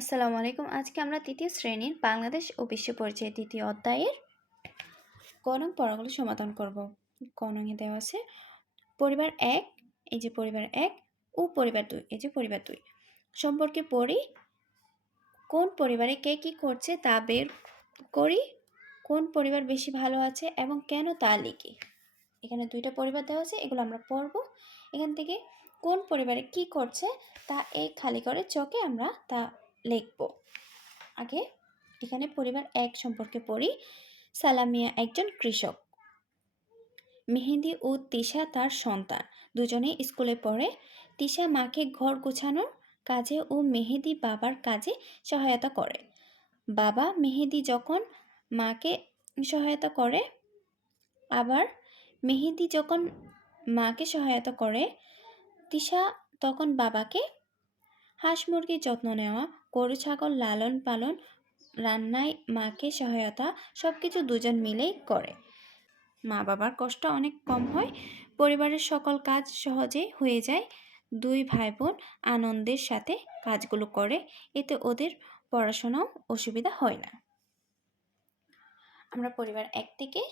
আসসালামু আলাইকুম। আজকে আমরা তৃতীয় শ্রেণির বাংলাদেশ ও বিশ্ব পরিচয় দ্বিতীয় অধ্যায়ের কনং পড়াগুলো সমাধান করব। কনঙে দেওয়া আছে পরিবার এক, এই যে পরিবার এক ও পরিবার দুই, এই যে পরিবার দুই। সম্পর্কে পড়ি কোন পরিবারে কে কী করছে তা বের করি, কোন পরিবার বেশি ভালো আছে এবং কেন তা লিখি। এখানে দুইটা পরিবার দেওয়া আছে, এগুলো আমরা পড়ব। এখান থেকে কোন পরিবারে কি করছে তা এই খালি করে চকে আমরা তা লিখব। আগে এখানে পরিবার এক সম্পর্কে পড়ি। সালামিয়া একজন কৃষক। মেহেদি ও তিশা তার সন্তান। দুজনেই স্কুলে পড়ে। তিশা মাকে ঘর গোছানোর কাজে ও মেহেদি বাবার কাজে সহায়তা করে। বাবা মেহেদি যখন মাকে সহায়তা করে, আবার মেহেদি যখন মাকে সহায়তা করে, তিশা তখন বাবাকে হাঁস মুরগির যত্ন নেওয়া গরু, ছাগল লালন পালন, রান্নায় মাকে সহায়তা সব কিছু দুজন মিলেই করে। মা বাবার কষ্ট অনেক কম হয়, পরিবারের সকল কাজ সহজেই হয়ে যায়। দুই ভাই বোন আনন্দের সাথে কাজগুলো করে, এতে ওদের পড়াশোনাও অসুবিধা হয় না। আমরা পরিবার এক থেকে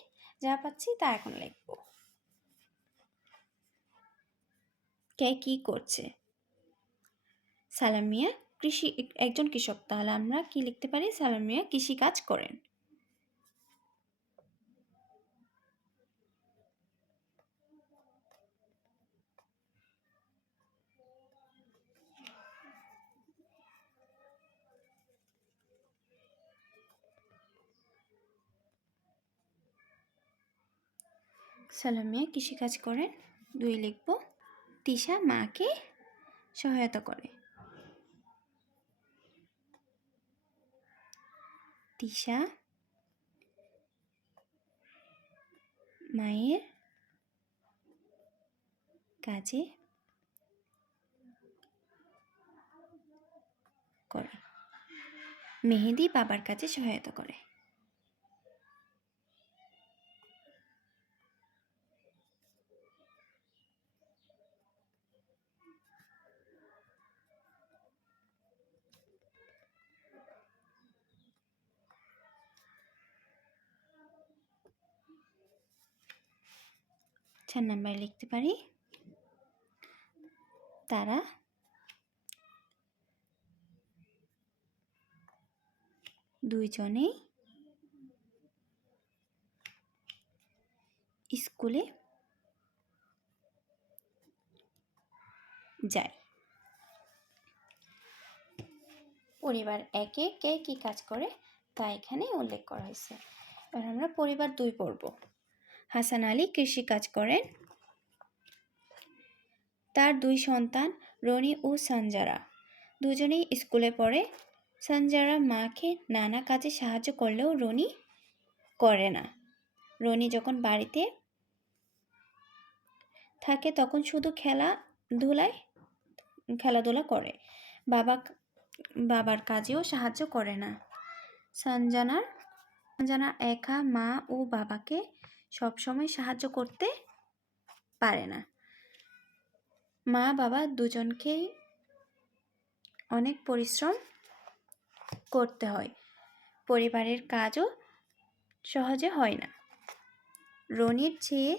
যা পাচ্ছি তা এখন লিখব। কে কি করছে? সালাম মিয়া কৃষি, একজন কৃষক, তাহলে আমরা কি লিখতে পারি? সালাম মিয়া কৃষি কাজ করেন। সালাম মিয়া কৃষিকাজ করেন। দুই লিখব। তিশা মাকে সহায়তা করে। তিশা মায়ের কাজে করে মেহেদি বাবার কাছে সহায়তা করে। চার নাম্বার লিখতে পারি। তারা দুইজনেই স্কুলে যায়। পরিবার একে কে কি কাজ করে তা এখানে উল্লেখ করা হয়েছে। এবার আমরা পরিবার দুই পড়ব। হাসান আলী কৃষি কাজ করেন। তার দুই সন্তান রনি ও সঞ্জারা। দুজনেই স্কুলে পড়ে। সঞ্জারা মাকে নানা কাজে সাহায্য করলেও রনি করে না। রনি যখন বাড়িতে থাকে তখন শুধু খেলাধুলায় খেলাধুলা করে। বাবা বাবার কাজেও সাহায্য করে না। সঞ্জানার সঞ্জানা একা মা ও বাবাকে সবসময় সাহায্য করতে পারে না। মা বাবা দুজনকেই অনেক পরিশ্রম করতে হয়। পরিবারের কাজও সহজে হয় না। রনির চেয়ে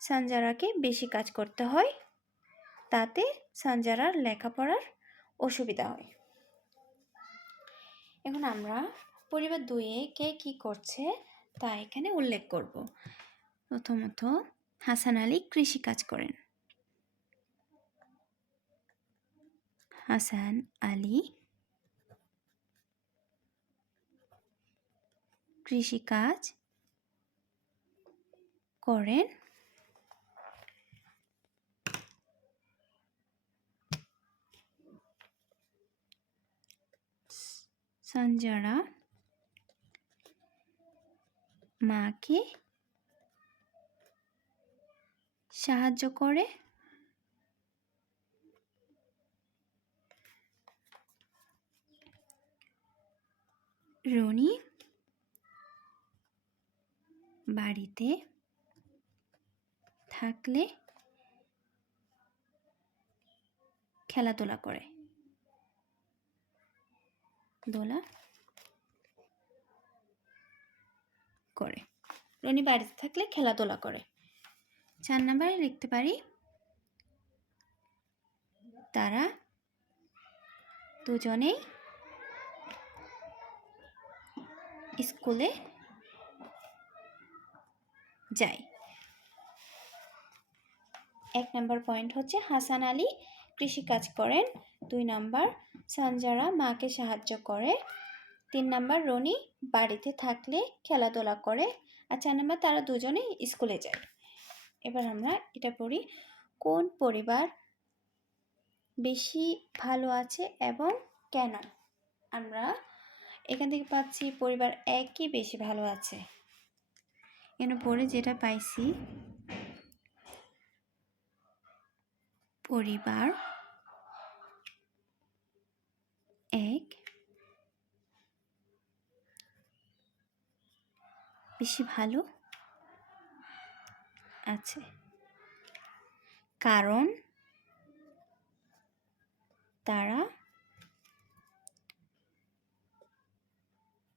সানজারাকে বেশি কাজ করতে হয়। তাতে সানজারার লেখাপড়ার অসুবিধা হয়। এখন আমরা পরিবার দুয়ে কে কি করছে তা এখানে উল্লেখ করব। প্রথমত হাসান আলী কৃষি কাজ করেন। হাসান আলী কৃষিকাজ করেন। সঞ্জারা মাকে সাহায্য করে। রনি বাড়িতে থাকলে খেলাধুলা করে। দোলা করে। রনি বাড়িতে থাকলে খেলাধুলা করে। চার নাম্বারে লিখতে পারি? তারা দুজনেই স্কুলে যায়। এক নম্বর পয়েন্ট হচ্ছে হাসান আলী কৃষিকাজ করেন। দুই নাম্বার সঞ্জারা মাকে সাহায্য করে। তিন নাম্বার রনি বাড়িতে থাকলে খেলাধুলা করে। আর চার নাম্বার তারা দুজনেই স্কুলে যায়। এবার আমরা এটা পড়ি, কোন পরিবার বেশি ভালো আছে এবং কেন? আমরা এখান থেকে পাচ্ছি পরিবার একই বেশি ভালো আছে। এখানে পড়ে যেটা পাইছি, পরিবার এক বেশি ভালো আছে। কারণ তারা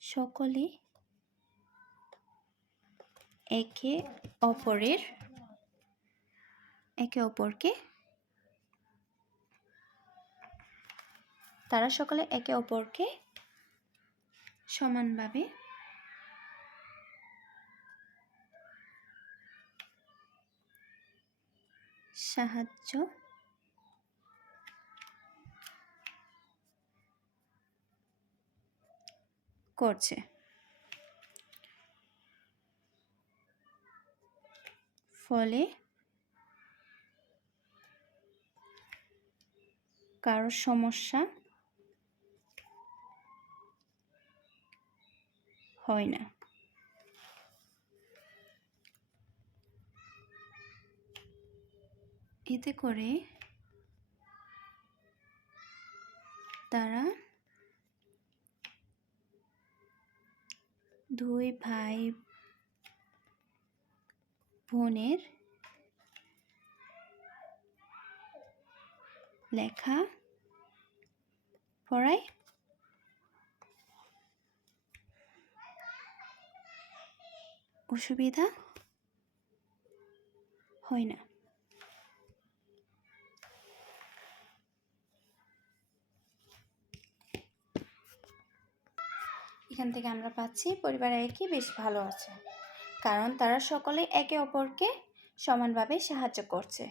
সকলে একে অপরের একে অপরকে তারা সকলে একে অপরকে সমানভাবে সাহায্য। করছে। ফলে কারোর সমস্যা হয় না। এতে করে তারা দুই ভাই বোনের লেখা পড়ায়। অসুবিধা হয় না। এখান থেকে আমরা পাচ্ছি পরিবার একই বেশ ভালো আছে। কারণ তারা সকলে একে অপরকে সমানভাবে সাহায্য করছে।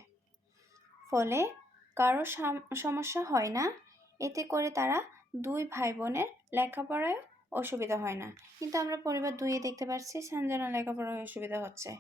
ফলে কারও সাম- সমস্যা হয় না। এতে করে তারা দুই ভাই বোনের লেখাপড়ায় অসুবিধা হয় না। কিন্তু আমরা পরিবার দুইয়ে দেখতে পাচ্ছি সানজানা লেখাপড়ায় অসুবিধা হচ্ছে।